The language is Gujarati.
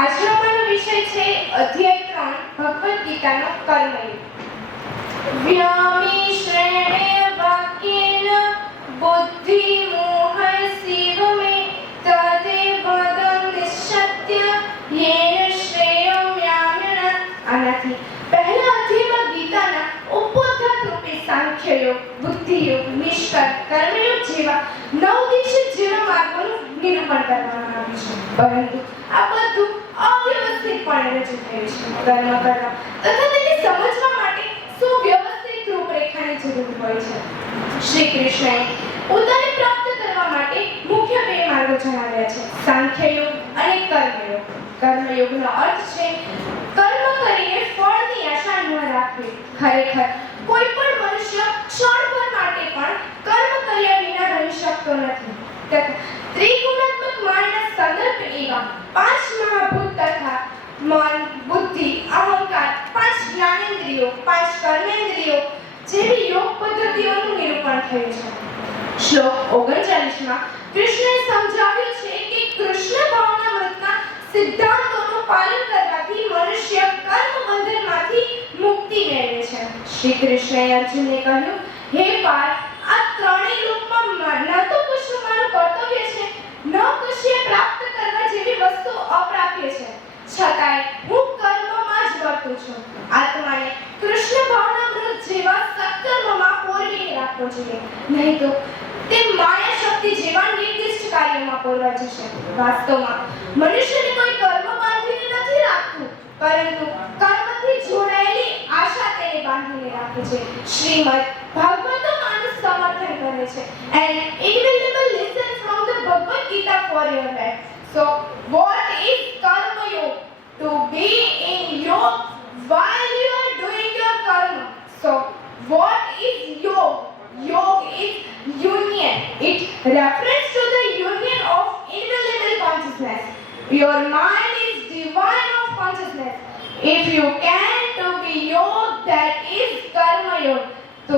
આજનો આપણો વિષય છે અધ્યાય 3 ભગવદ ગીતાનો કર્મયોગ. વ્યામિશ્રેણે વાક્યેન બુદ્ધિ મોહસીવ મે તદે વદં નિશ્ચત્ય યેન શ્રેયો વ્યામિણ. આનાથી પહેલા અધ્યાયમાં ગીતાના ઉपोદ્ઘાત રૂપે સાંખ્યયોગ, બુદ્ધિયોગ, નિષ્કર્ષ, કર્મયોગ જેવા 9 દીક્ષિત જીવન માર્ગોનું નિરૂપણ કરવામાં આવ્યું છે. પરંતુ આ બધું અવ્યવસ્થિતપણે રજૂ થયું છે. કર્મ કરવા તથા તેને સમજવા માટે સુવ્યવસ્થિત રૂપરેખાની જરૂર હોય છે. શ્રી કૃષ્ણએ પોતાને પ્રાપ્ત કરવા માટે મુખ્ય 2 માર્ગો જણાવ્યા છે: સાંખ્યયોગ અને કર્મયોગ. કર્મયોગનો અર્થ છે કર્મ કરીને ફળની આશા ન રાખવી. ખરેખર કોઈ પણ મનુષ્ય ક્ષણભર માટે પણ કર્મ કર્યા વિના રહી શકતો નથી. તથા ત્રિગુણાત્મક માનના સંદર્ભ એવા 5 મહાભૂત તથા મન, બુદ્ધિ, અહંકાર, 5 જ્ઞાનેન્દ્રિયો, 5 કર્મેન્દ્રિયો જેવી યોગ પદ્ધતિઓનું નિરૂપણ થયું છે. શ્લોક 39માં કૃષ્ણએ સમજાવ્યું છે કે કૃષ્ણ ભાવનામૃતના સિદ્ધાંતોનું પાલન કરવાથી મનુષ્ય કર્મ બંધનમાંથી મુક્તિ મેળવે છે. શ્રી કૃષ્ણએ અર્જુનને કહ્યું, હે પાર્થ, આ ત્રણેય લોકમાં ન તો કશું મારું કર્તવ્ય છે, ન કશું પ્રાપ્ત કરવા જેવી વસ્તુ અપ્રાપ્ય છે, છતાંય હું કર્મમાં જ વર્તું છું. આત્માને કૃષ્ણ ભાવનામૃત જેવા સત્કર્મમાં પોરવીને રાખવો જોઈએ, નહીં તો તે માયા શક્તિ જેવા નિર્દિષ્ટ કાર્યોમાં પોરવા જશે. વાસ્તવમાં મનુષ્યને કોઈ કર્મ બાંધીને નથી રાખતું, પરંતુ કર્મથી જોડાયેલી આશા તેને બાંધીને રાખે છે. શ્રીમદ ભાગવતમ આનું સમર્થન કરે છે. An invaluable lesson from the Bhagavad Gita for your life. So, what is karma yoga? To be in yoga while you are doing your karma. So, what is yoga? Yoga is union. It refers to the union of inviolable consciousness. Your mind is divine of consciousness. If you can to be yoga, that is karma yoga. So